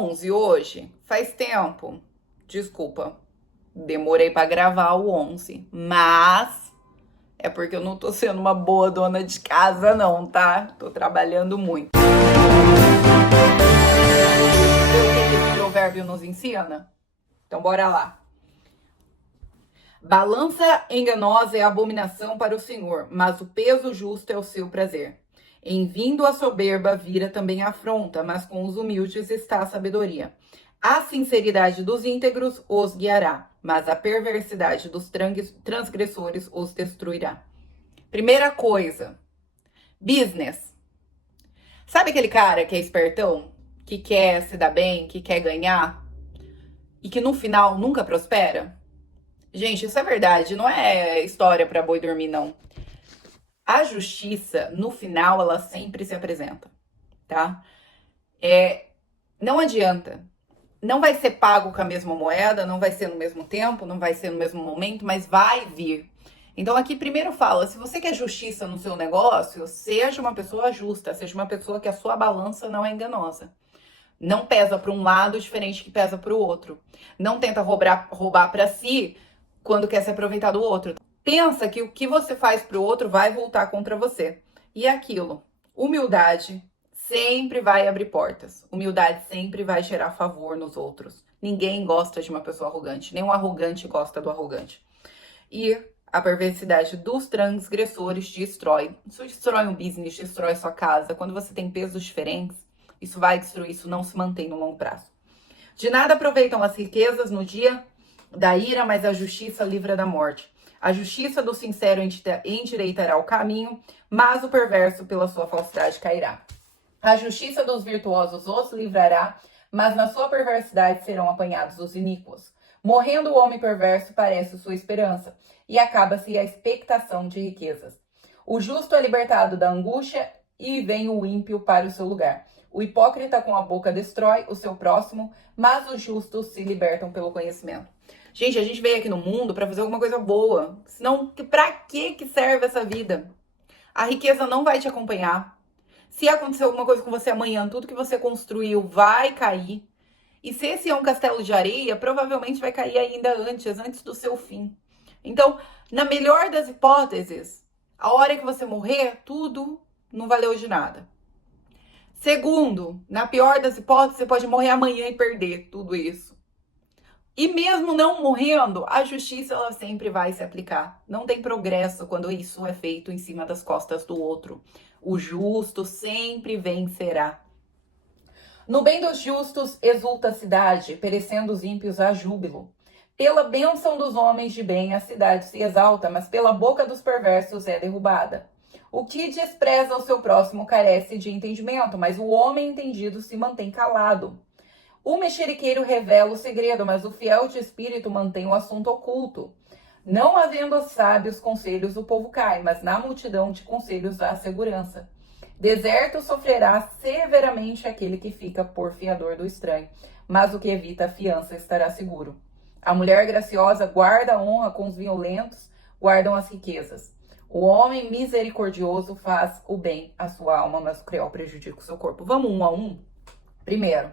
11 hoje? Faz tempo. Desculpa, demorei pra gravar o 11, mas é porque eu não tô sendo uma boa dona de casa não, tá? Tô trabalhando muito. Ver o que esse provérbio nos ensina? Então bora lá. Balança enganosa é abominação para o Senhor, mas o peso justo é o seu prazer. Em vindo a soberba vira também a afronta, mas com os humildes está a sabedoria. A sinceridade dos íntegros os guiará, mas a perversidade dos transgressores os destruirá. Primeira coisa, business. Sabe aquele cara que é espertão, que quer se dar bem, que quer ganhar e que no final nunca prospera? Gente, isso é verdade, não é história para boi dormir, não. A justiça, no final, ela sempre se apresenta, tá? Não adianta. Não vai ser pago com a mesma moeda, não vai ser no mesmo tempo, não vai ser no mesmo momento, mas vai vir. Então aqui primeiro fala, se você quer justiça no seu negócio, seja uma pessoa justa, seja uma pessoa que a sua balança não é enganosa. Não pesa para um lado diferente que pesa para o outro. Não tenta roubar para si quando quer se aproveitar do outro. Pensa que o que você faz para o outro vai voltar contra você. E é aquilo, humildade sempre vai abrir portas. Humildade sempre vai gerar favor nos outros. Ninguém gosta de uma pessoa arrogante. Nem um arrogante gosta do arrogante. E a perversidade dos transgressores destrói. Isso destrói um business, destrói sua casa. Quando você tem pesos diferentes, isso vai destruir, isso não se mantém no longo prazo. De nada aproveitam as riquezas no dia da ira, mas a justiça livra da morte. A justiça do sincero endireitará o caminho, mas o perverso pela sua falsidade cairá. A justiça dos virtuosos os livrará, mas na sua perversidade serão apanhados os iníquos. Morrendo o homem perverso parece sua esperança, e acaba-se a expectação de riquezas. O justo é libertado da angústia, e vem o ímpio para o seu lugar. O hipócrita com a boca destrói o seu próximo, mas os justos se libertam pelo conhecimento. Gente, a gente veio aqui no mundo para fazer alguma coisa boa. Senão, pra que serve essa vida? A riqueza não vai te acompanhar. Se acontecer alguma coisa com você amanhã, tudo que você construiu vai cair. E se esse é um castelo de areia, provavelmente vai cair ainda antes do seu fim. Então, na melhor das hipóteses, a hora que você morrer, tudo não valeu de nada. Segundo, na pior das hipóteses, você pode morrer amanhã e perder tudo isso. E mesmo não morrendo, a justiça ela sempre vai se aplicar. Não tem progresso quando isso é feito em cima das costas do outro. O justo sempre vencerá. No bem dos justos exulta a cidade, perecendo os ímpios a júbilo. Pela bênção dos homens de bem a cidade se exalta, mas pela boca dos perversos é derrubada. O que despreza o seu próximo carece de entendimento, mas o homem entendido se mantém calado. O mexeriqueiro revela o segredo, mas o fiel de espírito mantém o assunto oculto. Não havendo sábios conselhos, o povo cai, mas na multidão de conselhos há segurança. Deserto sofrerá severamente aquele que fica por fiador do estranho, mas o que evita a fiança estará seguro. A mulher graciosa guarda a honra com os violentos, guardam as riquezas. O homem misericordioso faz o bem à sua alma, mas o cruel prejudica o seu corpo. Vamos um a um? Primeiro,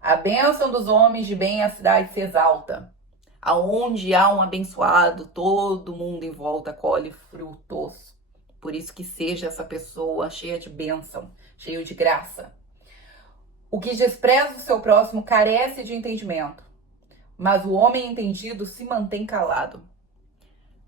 a bênção dos homens de bem a cidade se exalta. Aonde há um abençoado, todo mundo em volta colhe frutos. Por isso que seja essa pessoa cheia de bênção, cheio de graça. O que despreza o seu próximo carece de entendimento, mas o homem entendido se mantém calado.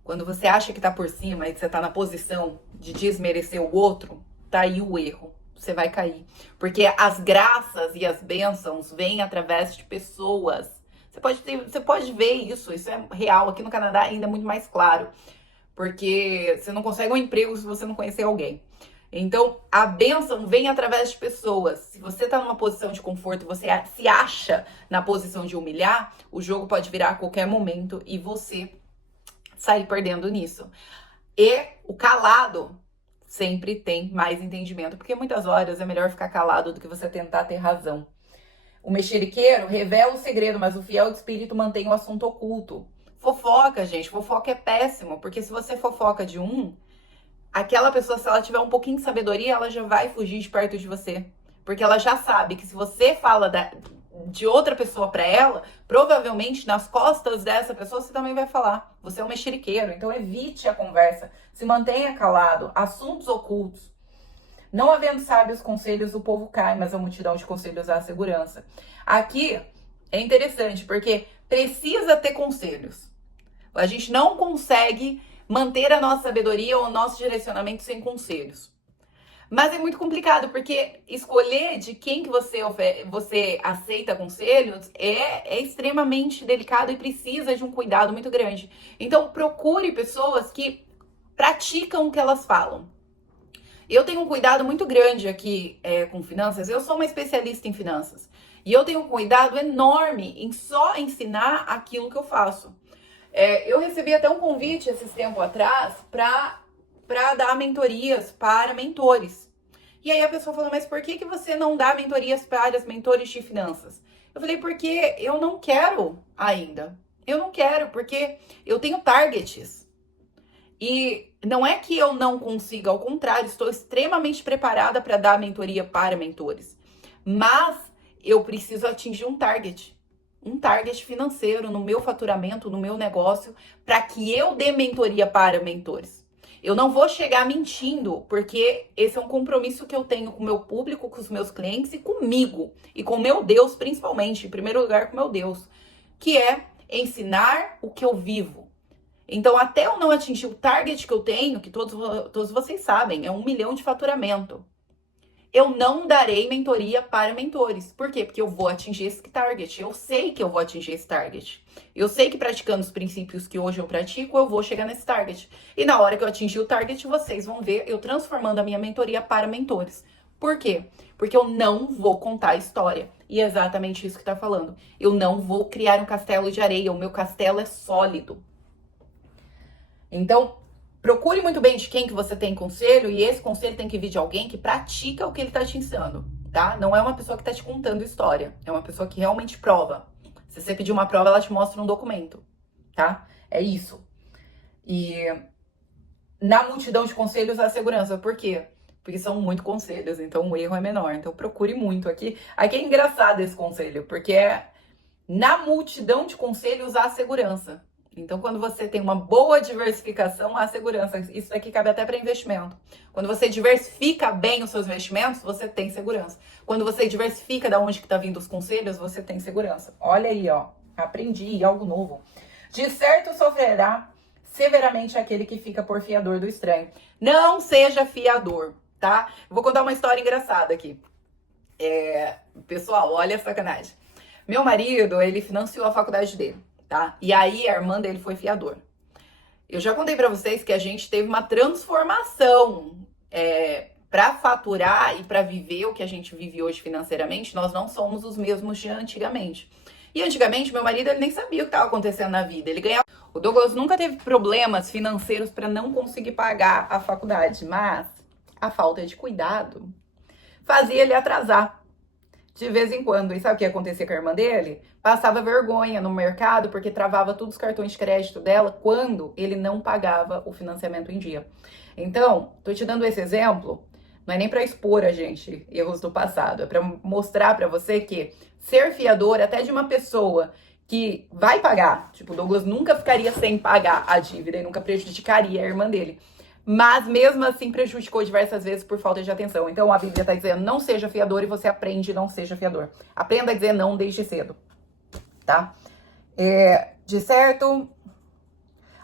Quando você acha que tá por cima e que você tá na posição de desmerecer o outro, tá aí o erro. Você vai cair. Porque as graças e as bênçãos vêm através de pessoas. Você pode ver isso é real. Aqui no Canadá ainda é muito mais claro. Porque você não consegue um emprego se você não conhecer alguém. Então, a bênção vem através de pessoas. Se você tá numa posição de conforto, você se acha na posição de humilhar, o jogo pode virar a qualquer momento e você sair perdendo nisso. E o calado sempre tem mais entendimento, porque muitas horas é melhor ficar calado do que você tentar ter razão. O mexeriqueiro revela o segredo, mas o fiel de espírito mantém o assunto oculto. Fofoca, gente, fofoca é péssimo, porque se você fofoca de um, aquela pessoa, se ela tiver um pouquinho de sabedoria, ela já vai fugir de perto de você. Porque ela já sabe que se você fala de outra pessoa para ela, provavelmente nas costas dessa pessoa você também vai falar. Você é um mexeriqueiro, então evite a conversa, se mantenha calado, assuntos ocultos. Não havendo sábios conselhos, o povo cai, mas a multidão de conselhos há segurança. Aqui é interessante, porque precisa ter conselhos. A gente não consegue manter a nossa sabedoria ou o nosso direcionamento sem conselhos. Mas é muito complicado, porque escolher de quem que você aceita conselhos é extremamente delicado e precisa de um cuidado muito grande. Então, procure pessoas que praticam o que elas falam. Eu tenho um cuidado muito grande aqui com finanças. Eu sou uma especialista em finanças. E eu tenho um cuidado enorme em só ensinar aquilo que eu faço. Eu recebi até um convite esses tempos atrás para dar mentorias para mentores. E aí a pessoa falou, mas por que você não dá mentorias para os mentores de finanças? Eu falei, porque eu não quero ainda. Eu não quero, porque eu tenho targets. E não é que eu não consiga, ao contrário, estou extremamente preparada para dar mentoria para mentores. Mas eu preciso atingir um target financeiro no meu faturamento, no meu negócio, para que eu dê mentoria para mentores. Eu não vou chegar mentindo, porque esse é um compromisso que eu tenho com o meu público, com os meus clientes e comigo. E com o meu Deus, principalmente, em primeiro lugar com o meu Deus, que é ensinar o que eu vivo. Então, até eu não atingir o target que eu tenho, que todos vocês sabem, é 1 milhão de faturamento, eu não darei mentoria para mentores. Por quê? Porque eu vou atingir esse target. Eu sei que eu vou atingir esse target. Eu sei que praticando os princípios que hoje eu pratico, eu vou chegar nesse target. E na hora que eu atingir o target, vocês vão ver eu transformando a minha mentoria para mentores. Por quê? Porque eu não vou contar a história. E é exatamente isso que tá falando. Eu não vou criar um castelo de areia. O meu castelo é sólido. Então, procure muito bem de quem que você tem conselho, e esse conselho tem que vir de alguém que pratica o que ele tá te ensinando, tá? Não é uma pessoa que tá te contando história, é uma pessoa que realmente prova. Se você pedir uma prova, ela te mostra um documento, tá? É isso. E na multidão de conselhos, a segurança. Por quê? Porque são muito conselhos, então o erro é menor. Então procure muito. Aqui é engraçado esse conselho, porque na multidão de conselhos há segurança. Então, quando você tem uma boa diversificação, há segurança. Isso daqui cabe até para investimento. Quando você diversifica bem os seus investimentos, você tem segurança. Quando você diversifica de onde que tá vindo os conselhos, você tem segurança. Olha aí, ó. Aprendi algo novo. De certo sofrerá severamente aquele que fica por fiador do estranho. Não seja fiador, tá? Eu vou contar uma história engraçada aqui. Pessoal, olha a sacanagem. Meu marido, ele financiou a faculdade dele. Tá? E aí a irmã dele foi fiador. Eu já contei para vocês que a gente teve uma transformação para faturar e para viver o que a gente vive hoje financeiramente. Nós não somos os mesmos de antigamente. E antigamente meu marido ele nem sabia o que estava acontecendo na vida. Ele ganhava. O Douglas nunca teve problemas financeiros para não conseguir pagar a faculdade, mas a falta de cuidado fazia ele atrasar. De vez em quando. E sabe o que acontecia com a irmã dele? Passava vergonha no mercado porque travava todos os cartões de crédito dela quando ele não pagava o financiamento em dia. Então, tô te dando esse exemplo, não é nem para expor a gente erros do passado, é para mostrar para você que ser fiador até de uma pessoa que vai pagar, tipo, o Douglas nunca ficaria sem pagar a dívida e nunca prejudicaria a irmã dele. Mas mesmo assim prejudicou diversas vezes por falta de atenção. Então a Bíblia está dizendo, não seja fiador, e você aprende, não seja fiador. Aprenda a dizer não desde cedo, tá? De certo,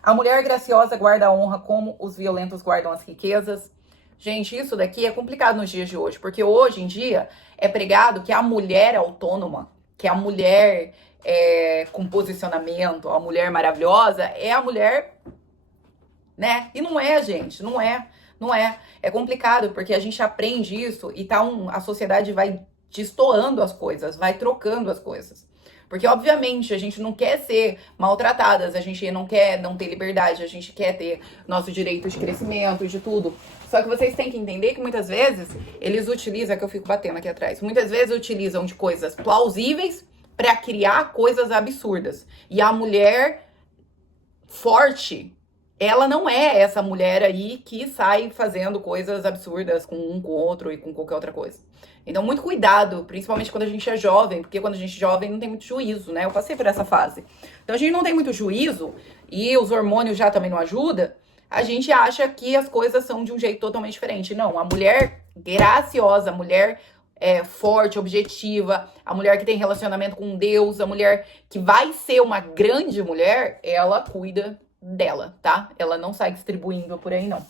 a mulher graciosa guarda a honra como os violentos guardam as riquezas. Gente, isso daqui é complicado nos dias de hoje, porque hoje em dia é pregado que a mulher autônoma, que a mulher com posicionamento, a mulher maravilhosa, é a mulher... né? E não é, gente, não é. É complicado, porque a gente aprende isso e a sociedade vai destoando as coisas, vai trocando as coisas. Porque, obviamente, a gente não quer ser maltratadas, a gente não quer não ter liberdade, a gente quer ter nosso direito de crescimento, de tudo. Só que vocês têm que entender que muitas vezes eles utilizam, que eu fico batendo aqui atrás, muitas vezes utilizam de coisas plausíveis para criar coisas absurdas. E a mulher forte, ela não é essa mulher aí que sai fazendo coisas absurdas com um, com o outro e com qualquer outra coisa. Então, muito cuidado, principalmente quando a gente é jovem, porque quando a gente é jovem não tem muito juízo, né? Eu passei por essa fase. Então, a gente não tem muito juízo e os hormônios já também não ajudam. A gente acha que as coisas são de um jeito totalmente diferente. Não, a mulher graciosa, a mulher forte, objetiva, a mulher que tem relacionamento com Deus, a mulher que vai ser uma grande mulher, ela cuida dela, tá? Ela não sai distribuindo por aí, não.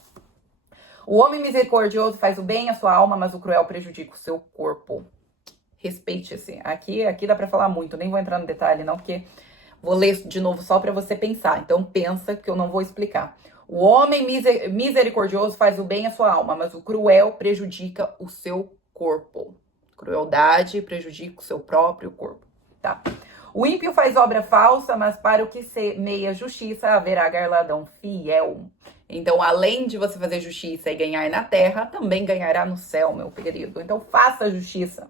O homem misericordioso faz o bem à sua alma, mas o cruel prejudica o seu corpo. Respeite-se. Aqui dá pra falar muito, nem vou entrar no detalhe não, porque vou ler de novo só pra você pensar. Então pensa que eu não vou explicar. O homem misericordioso faz o bem à sua alma, mas o cruel prejudica o seu corpo. Crueldade prejudica o seu próprio corpo, tá? O ímpio faz obra falsa, mas para o que semeia justiça haverá galardão fiel. Então, além de você fazer justiça e ganhar na terra, também ganhará no céu, meu querido. Então, faça justiça.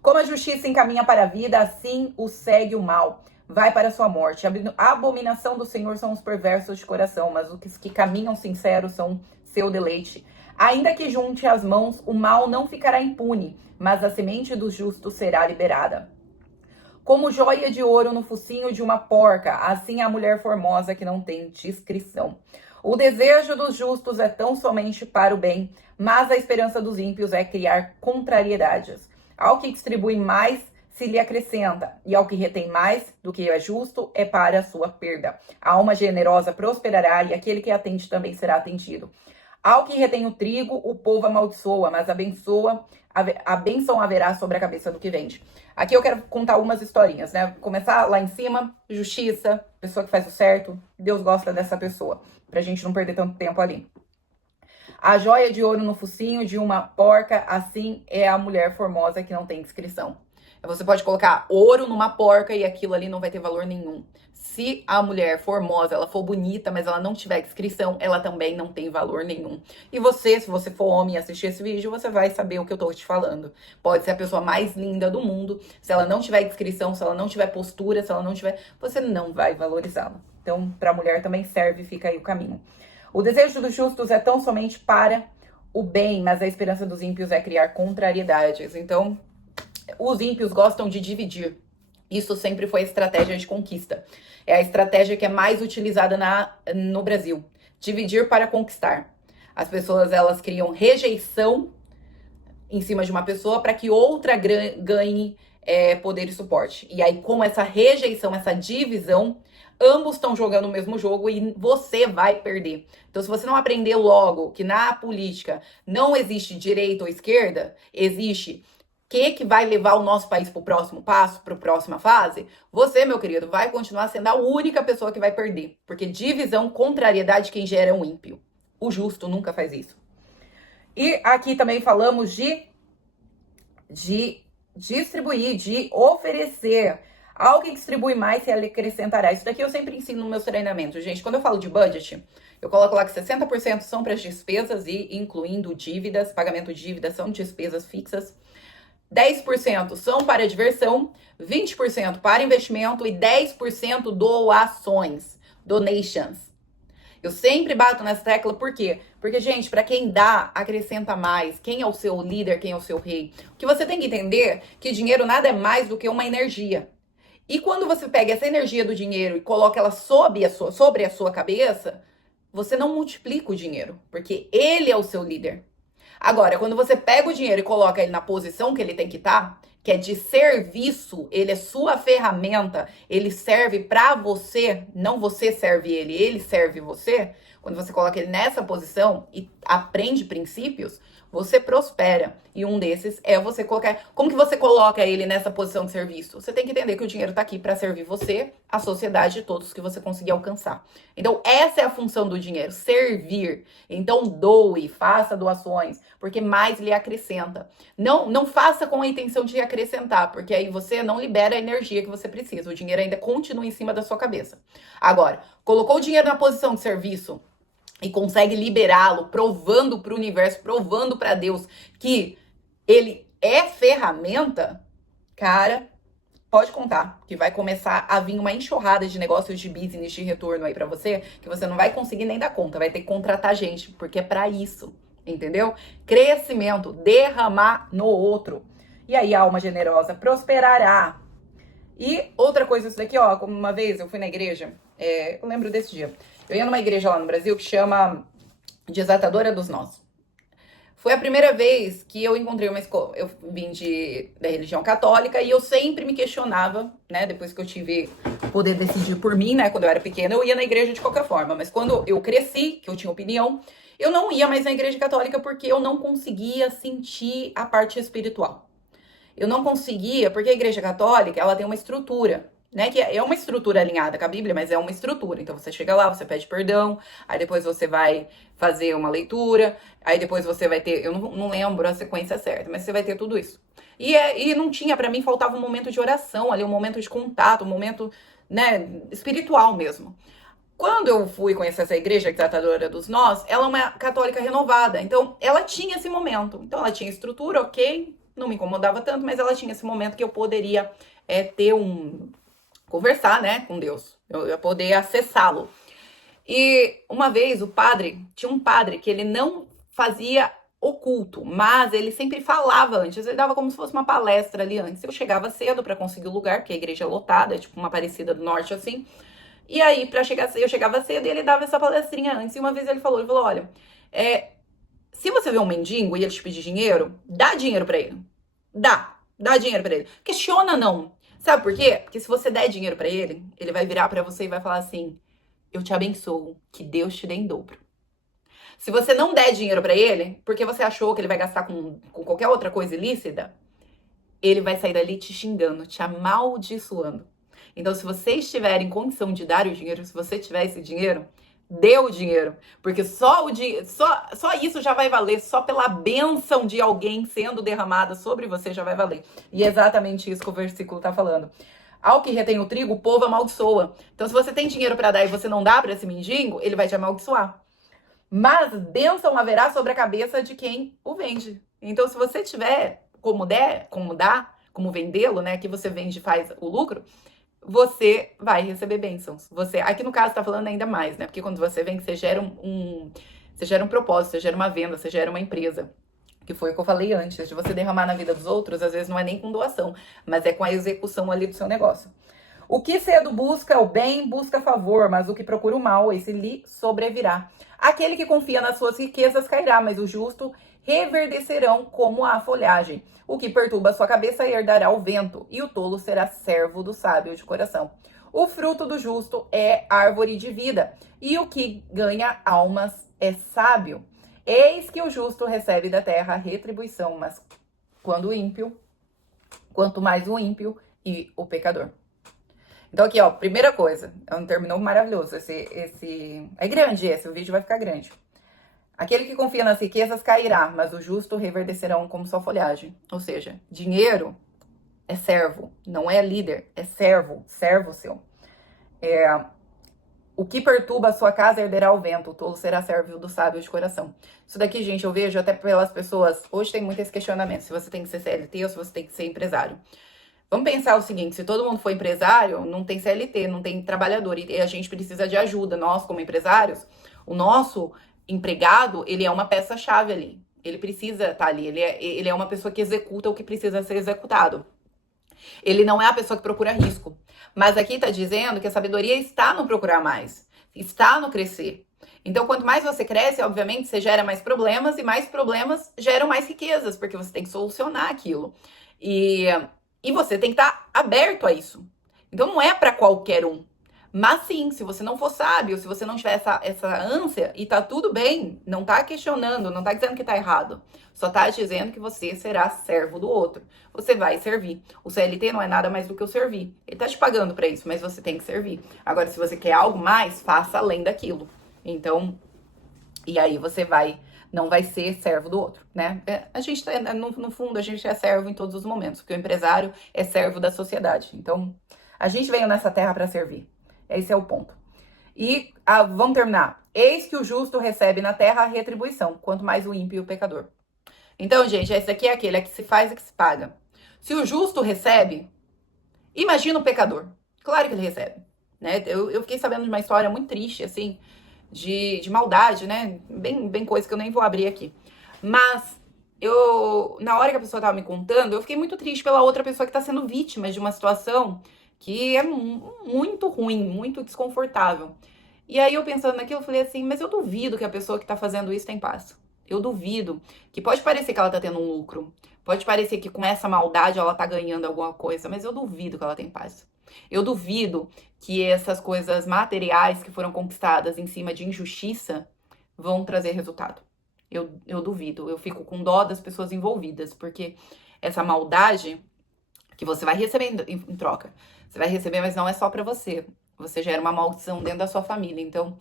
Como a justiça encaminha para a vida, assim o segue o mal. Vai para a sua morte. A abominação do Senhor são os perversos de coração, mas os que caminham sinceros são seu deleite. Ainda que junte as mãos, o mal não ficará impune, mas a semente dos justos será liberada. Como joia de ouro no focinho de uma porca, assim a mulher formosa que não tem discrição. O desejo dos justos é tão somente para o bem, mas a esperança dos ímpios é criar contrariedades. Ao que distribui mais, se lhe acrescenta, e ao que retém mais do que é justo, é para a sua perda. A alma generosa prosperará, e aquele que atende também será atendido. Ao que retém o trigo, o povo amaldiçoa, mas a bênção haverá sobre a cabeça do que vende. Aqui eu quero contar algumas historinhas, né? Começar lá em cima, justiça, pessoa que faz o certo, Deus gosta dessa pessoa, pra gente não perder tanto tempo ali. A joia de ouro no focinho de uma porca, assim é a mulher formosa que não tem inscrição. Você pode colocar ouro numa porca e aquilo ali não vai ter valor nenhum. Se a mulher formosa, ela for bonita, mas ela não tiver inscrição, ela também não tem valor nenhum. E você, se você for homem e assistir esse vídeo, você vai saber o que eu tô te falando. Pode ser a pessoa mais linda do mundo, se ela não tiver inscrição, se ela não tiver postura, se ela não tiver, você não vai valorizá-la. Então, pra mulher também serve, fica aí o caminho. O desejo dos justos é tão somente para o bem, mas a esperança dos ímpios é criar contrariedades. Então, os ímpios gostam de dividir. Isso sempre foi a estratégia de conquista. É a estratégia que é mais utilizada no Brasil. Dividir para conquistar. As pessoas, elas criam rejeição em cima de uma pessoa para que outra ganhe poder e suporte. E aí, com essa rejeição, essa divisão, ambos estão jogando o mesmo jogo e você vai perder. Então, se você não aprender logo que na política não existe direita ou esquerda, existe que vai levar o nosso país para o próximo passo, para a próxima fase, você, meu querido, vai continuar sendo a única pessoa que vai perder. Porque divisão, contrariedade, quem gera é um ímpio. O justo nunca faz isso. E aqui também falamos de distribuir, de oferecer. Ao que distribui mais, se ele acrescentará. Isso daqui eu sempre ensino nos meus treinamentos, gente. Quando eu falo de budget, eu coloco lá que 60% são para as despesas e incluindo dívidas, pagamento de dívidas são despesas fixas. 10% são para diversão, 20% para investimento e 10% doações, donations. Eu sempre bato nessa tecla, por quê? Porque, gente, para quem dá, acrescenta mais. Quem é o seu líder, quem é o seu rei? O que você tem que entender é que dinheiro nada é mais do que uma energia. E quando você pega essa energia do dinheiro e coloca ela sobre a sua cabeça, você não multiplica o dinheiro, porque ele é o seu líder. Agora, quando você pega o dinheiro e coloca ele na posição que ele tem que estar, que é de serviço, ele é sua ferramenta, ele serve pra você, não você serve ele serve você. Quando você coloca ele nessa posição e aprende princípios, você prospera. E um desses é você colocar... Como que você coloca ele nessa posição de serviço? Você tem que entender que o dinheiro tá aqui para servir você, a sociedade e todos que você conseguir alcançar. Então, essa é a função do dinheiro, servir. Então, doe, faça doações, porque mais lhe acrescenta. Não faça com a intenção de acrescentar, porque aí você não libera a energia que você precisa. O dinheiro ainda continua em cima da sua cabeça. Agora, colocou o dinheiro na posição de serviço e consegue liberá-lo, provando para o universo, provando para Deus que ele é ferramenta, cara, pode contar que vai começar a vir uma enxurrada de negócios de business de retorno aí para você, que você não vai conseguir nem dar conta, vai ter que contratar gente, porque é para isso. entendeu? Crescimento, derramar no outro. E aí a alma generosa prosperará. E outra coisa, isso daqui, ó, como uma vez eu fui na igreja, eu lembro desse dia. Eu ia numa igreja lá no Brasil que chama Desatadora dos Nós. Foi a primeira vez que eu encontrei uma escola. Eu vim da religião católica e eu sempre me questionava, né? Depois que eu tive poder decidir por mim, né? Quando eu era pequena, eu ia na igreja de qualquer forma. Mas quando eu cresci, que eu tinha opinião, eu não ia mais na igreja católica porque eu não conseguia sentir a parte espiritual. Eu não conseguia, porque a igreja católica, ela tem uma estrutura, né? Que é uma estrutura alinhada com a Bíblia, mas é uma estrutura. Então você chega lá, você pede perdão, aí depois você vai fazer uma leitura, aí depois você vai ter, eu não lembro a sequência certa, mas você vai ter tudo isso. E não tinha, pra mim, faltava um momento de oração ali, um momento de contato, um momento, né, espiritual mesmo. Quando eu fui conhecer essa igreja Tratadora dos Nós, ela é uma católica renovada, então ela tinha esse momento. Então ela tinha estrutura, ok, não me incomodava tanto, mas ela tinha esse momento que eu poderia conversar, né, com Deus. Eu ia poder acessá-lo. E uma vez tinha um padre que ele não fazia o culto, mas ele sempre falava antes, ele dava como se fosse uma palestra ali antes. Eu chegava cedo para conseguir o lugar, porque a igreja é lotada, é tipo uma Aparecida do Norte assim. E aí, para chegar cedo, eu chegava cedo e ele dava essa palestrinha antes. E uma vez ele falou, olha, se você vê um mendigo e ele te pedir dinheiro, dá dinheiro para ele. Dá dinheiro para ele. Questiona não. Sabe por quê? Porque se você der dinheiro para ele, ele vai virar para você e vai falar assim: eu te abençoo, que Deus te dê em dobro. Se você não der dinheiro para ele, porque você achou que ele vai gastar com qualquer outra coisa ilícita, ele vai sair dali te xingando, te amaldiçoando. Então, se você estiver em condição de dar o dinheiro, se você tiver esse dinheiro, dê o dinheiro. Porque só isso já vai valer, só pela bênção de alguém sendo derramada sobre você já vai valer. E é exatamente isso que o versículo está falando. Ao que retém o trigo, o povo amaldiçoa. Então, se você tem dinheiro para dar e você não dá para esse mendigo, ele vai te amaldiçoar. Mas bênção haverá sobre a cabeça de quem o vende. Então, se você tiver como dar, como vendê-lo, né? Que você vende e faz o lucro, você vai receber bênçãos. Aqui no caso, tá falando ainda mais, né? Porque quando você vende, você gera você gera um propósito, você gera uma venda, você gera uma empresa. Que foi o que eu falei antes, de você derramar na vida dos outros, às vezes não é nem com doação, mas é com a execução ali do seu negócio. O que cedo busca o bem, busca favor, mas o que procura o mal, esse lhe sobrevirá. Aquele que confia nas suas riquezas cairá, mas o justo reverdecerão como a folhagem. O que perturba a sua cabeça herdará o vento, e o tolo será servo do sábio de coração. O fruto do justo é árvore de vida, e o que ganha almas é sábio. Eis que o justo recebe da terra retribuição, mas quanto mais o ímpio e o pecador. Então aqui, ó, primeira coisa, é um termo maravilhoso, é grande esse, o vídeo vai ficar grande. Aquele que confia nas riquezas cairá, mas o justo reverdecerão como sua folhagem. Ou seja, dinheiro é servo, não é líder, é servo seu. O que perturba a sua casa herderá o vento, o tolo será servo do sábio de coração. Isso daqui, gente, eu vejo até pelas pessoas, hoje tem muito esse questionamento, se você tem que ser CLT ou se você tem que ser empresário. Vamos pensar o seguinte, se todo mundo for empresário, não tem CLT, não tem trabalhador, e a gente precisa de ajuda. Nós, como empresários, o nosso empregado, ele é uma peça-chave ali. Ele precisa estar ali, ele é uma pessoa que executa o que precisa ser executado. Ele não é a pessoa que procura risco. Mas aqui está dizendo que a sabedoria está no procurar mais, está no crescer. Então, quanto mais você cresce, obviamente, você gera mais problemas, e mais problemas geram mais riquezas, porque você tem que solucionar aquilo. E você tem que estar aberto a isso. Então, não é para qualquer um. Mas sim, se você não for sábio, se você não tiver essa ânsia, e tá tudo bem, não tá questionando, não tá dizendo que tá errado. Só tá dizendo que você será servo do outro. Você vai servir. O CLT não é nada mais do que o servir. Ele tá te pagando para isso, mas você tem que servir. Agora, se você quer algo mais, faça além daquilo. Então, e aí você não vai ser servo do outro, né? A gente, no fundo, a gente é servo em todos os momentos, porque o empresário é servo da sociedade. Então, a gente veio nessa terra para servir. Esse é o ponto. E vamos terminar. Eis que o justo recebe na terra a retribuição, quanto mais o ímpio e o pecador. Então, gente, esse aqui é aquele, é que se faz e que se paga. Se o justo recebe, imagina o pecador. Claro que ele recebe, né? Eu fiquei sabendo de uma história muito triste, assim, de maldade, né? Bem coisa que eu nem vou abrir aqui. Mas na hora que a pessoa tava me contando, eu fiquei muito triste pela outra pessoa que tá sendo vítima de uma situação que é muito ruim, muito desconfortável. E aí eu pensando naquilo, eu falei assim, mas eu duvido que a pessoa que tá fazendo isso tem paz. Eu duvido. Que pode parecer que ela tá tendo um lucro. Pode parecer que com essa maldade ela tá ganhando alguma coisa, mas eu duvido que ela tem paz. Eu duvido que essas coisas materiais que foram conquistadas em cima de injustiça vão trazer resultado. Eu duvido. Eu fico com dó das pessoas envolvidas, porque essa maldade que você vai receber em troca. Você vai receber, mas não é só pra você. Você gera uma maldição dentro da sua família. Então,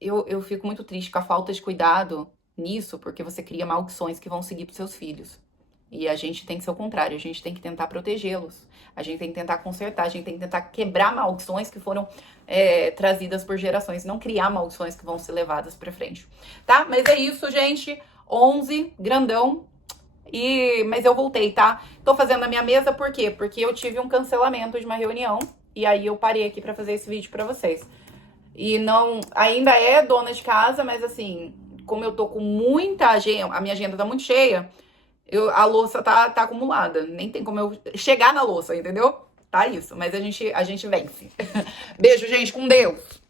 eu fico muito triste com a falta de cuidado nisso, porque você cria maldições que vão seguir pros seus filhos. E a gente tem que ser o contrário, a gente tem que tentar protegê-los. A gente tem que tentar consertar, a gente tem que tentar quebrar maldições que foram trazidas por gerações, não criar maldições que vão ser levadas pra frente. Tá? Mas é isso, gente. 11, grandão. Mas eu voltei, tá? Tô fazendo a minha mesa, por quê? Porque eu tive um cancelamento de uma reunião. E aí eu parei aqui pra fazer esse vídeo pra vocês. E não, ainda é dona de casa, mas assim, como eu tô com muita agenda, a minha agenda tá muito cheia, a louça tá acumulada. Nem tem como eu chegar na louça, entendeu? Tá isso, mas a gente vence. Beijo, gente, com Deus.